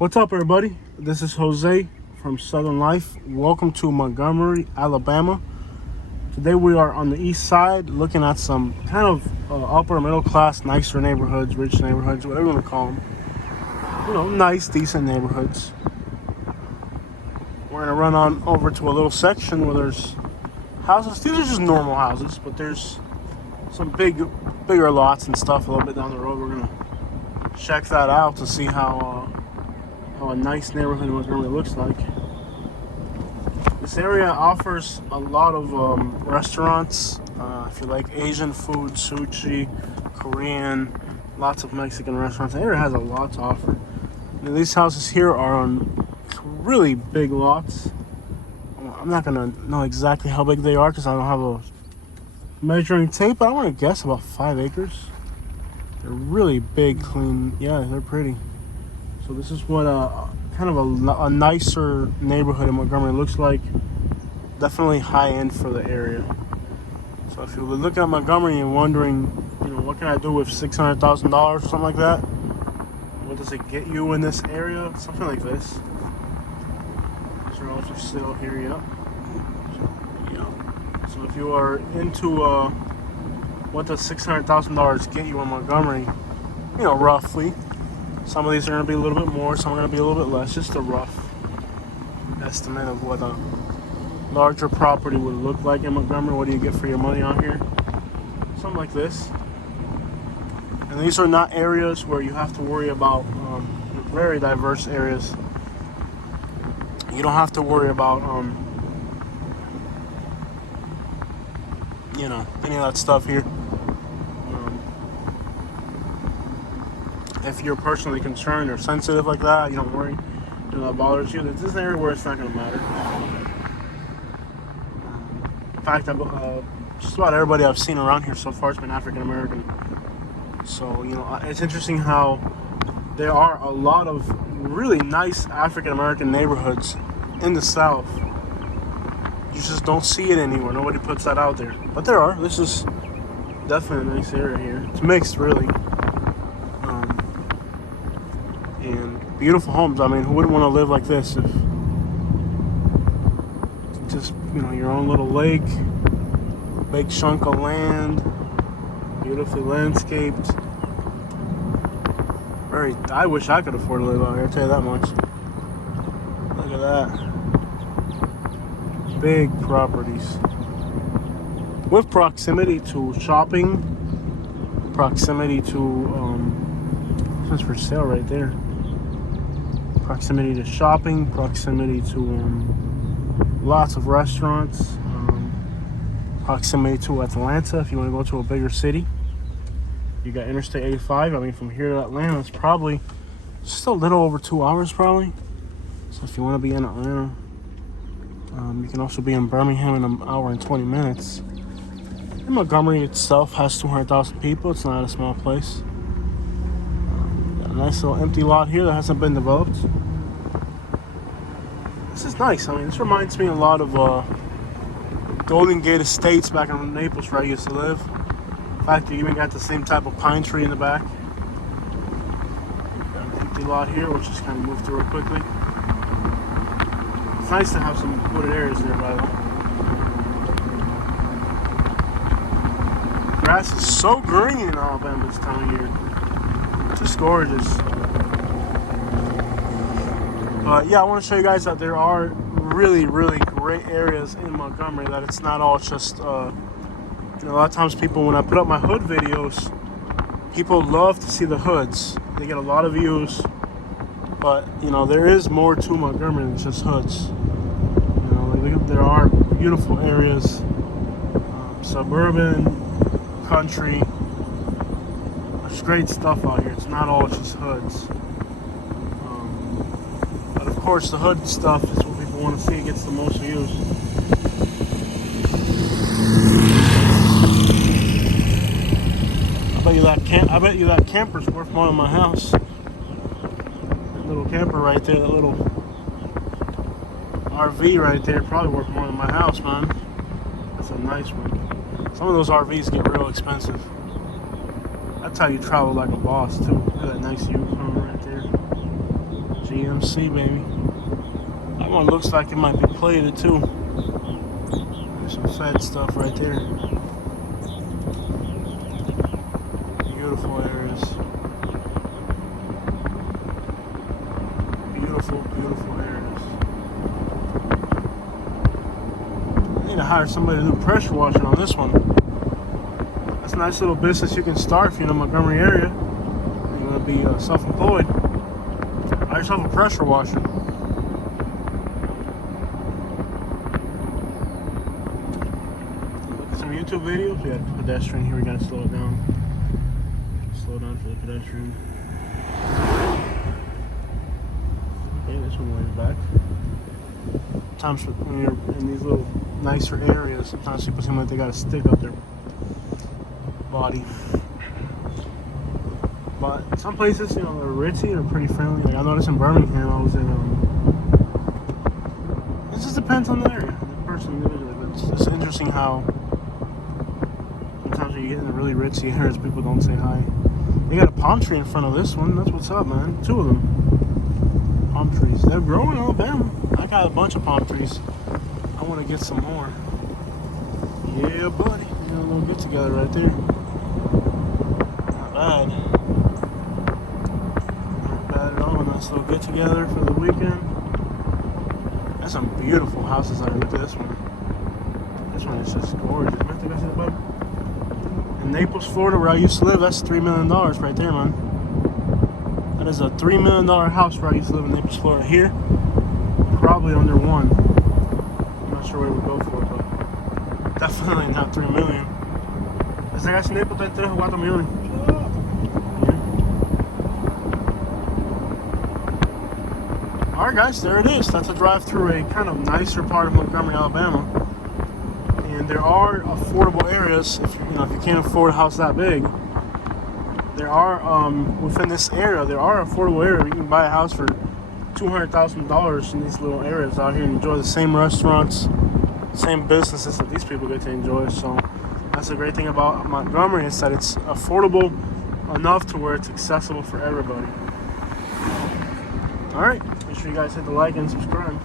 What's up, everybody? This is Jose from Southern Life. Welcome to Montgomery, Alabama. Today we are on the east side looking at some kind of upper middle class, nicer neighborhoods, rich neighborhoods, whatever you want to call them. You know, nice, decent neighborhoods. We're going to run on over to a little section where there's houses. These are just normal houses, but there's some bigger lots and stuff a little bit down the road. We're going to check that out to see how a nice neighborhood in Montgomery looks like. This area offers a lot of restaurants. If you like Asian food, sushi, Korean, lots of Mexican restaurants. The area has a lot to offer. Now, these houses here are on really big lots. I'm not gonna know exactly how big they are because I don't have a measuring tape, but I want to guess about 5 acres. They're really big, clean. Yeah, they're pretty. So this is what kind of a nicer neighborhood in Montgomery looks like. Definitely high end for the area. So if you're looking at Montgomery and wondering, what can I do with $600,000 or something like that? What does it get you in this area? Something like this. These are all for sale here, yeah. So if you are into what does $600,000 get you in Montgomery, roughly. Some of these are going to be a little bit more, some are going to be a little bit less. Just a rough estimate of what a larger property would look like in Montgomery. What do you get for your money out here? Something like this. And these are not areas where you have to worry about very diverse areas. You don't have to worry about any of that stuff here. If you're personally concerned or sensitive like that, you don't worry. That bothers you. This is an area where it's not going to matter. In fact, just about everybody I've seen around here so far has been African American. So, it's interesting how there are a lot of really nice African American neighborhoods in the South. You just don't see it anywhere. Nobody puts that out there. But there are. This is definitely a nice area here. It's mixed, really. And beautiful homes. I mean, who wouldn't want to live like this if just, your own little lake, big chunk of land, beautifully landscaped. I wish I could afford to live out here, I'll tell you that much. Look at that. Big properties. With proximity to shopping, proximity to, this is for sale right there. Proximity to shopping, proximity to lots of restaurants, proximity to Atlanta if you want to go to a bigger city. You got Interstate 85. I mean, from here to Atlanta, it's probably just a little over 2 hours, probably. So if you want to be in Atlanta, you can also be in Birmingham in an hour and 20 minutes. And Montgomery itself has 200,000 people. It's not a small place. Got a nice little empty lot here that hasn't been developed. This is nice. I mean, this reminds me a lot of Golden Gate Estates back in Naples where I used to live. In fact, you even got the same type of pine tree in the back. Got an empty lot here, which just kind of moved through real quickly. It's nice to have some wooded areas there, by the way. Grass is so green in Alabama this time of year. Just gorgeous. But yeah, I want to show you guys that there are really, really great areas in Montgomery, that it's not all just, a lot of times people, when I put up my hood videos, people love to see the hoods. They get a lot of views, but, there is more to Montgomery than just hoods. There are beautiful areas, suburban, country. There's great stuff out here. It's not all just hoods. But of course, the hood stuff is what people want to see. It gets the most views. I bet you that camper's worth more than my house. That little camper right there, that little RV right there, probably worth more than my house, man. That's a nice one. Some of those RVs get real expensive. That's how you travel like a boss, too. Look at that nice Yukon right there. GMC, baby. That one looks like it might be plated too. There's some Fed stuff right there. Beautiful areas. Beautiful, beautiful areas. I need to hire somebody to do pressure washing on this one. That's a nice little business you can start if you're in the Montgomery area. You're going to be self-employed. Buy yourself a pressure washer. Look at some YouTube videos. We got a pedestrian here. We got to slow it down. Slow down for the pedestrian. Okay, this one way back. Sometimes when you're in these little nicer areas, sometimes people seem like they got a stick up their body. But some places, you know, they're ritzy, they're pretty friendly. Like I noticed in Birmingham, I was in. It just depends on the area, the person individually. But it's interesting how sometimes when you get in the really ritzy areas, people don't say hi. They got a palm tree in front of this one. That's what's up, man. 2 of them. Palm trees. They're growing in Alabama. I got a bunch of palm trees. I want to get some more. Yeah, buddy. You know, a little get together right there. Not bad. Not bad at all. Nice little get together for the weekend. There's some beautiful houses out here. Look at this one. This one is just gorgeous. I think I see the button. In Naples, Florida, where I used to live, that's $3 million right there, man. That is a $3 million house where I used to live in Naples, Florida. Here, probably under 1. I'm not sure what it would go for, but definitely not $3 million. Esse negócio nem botar 3 ou 4 mil. Alright guys, there it is. That's a drive through a kind of nicer part of Montgomery, Alabama. And there are affordable areas if you know if you can't afford a house that big. There are within this area, there are affordable areas. You can buy a house for $200,000 in these little areas out here and enjoy the same restaurants, same businesses that these people get to enjoy. So that's the great thing about Montgomery, is that it's affordable enough to where it's accessible for everybody. All right, make sure you guys hit the like and subscribe.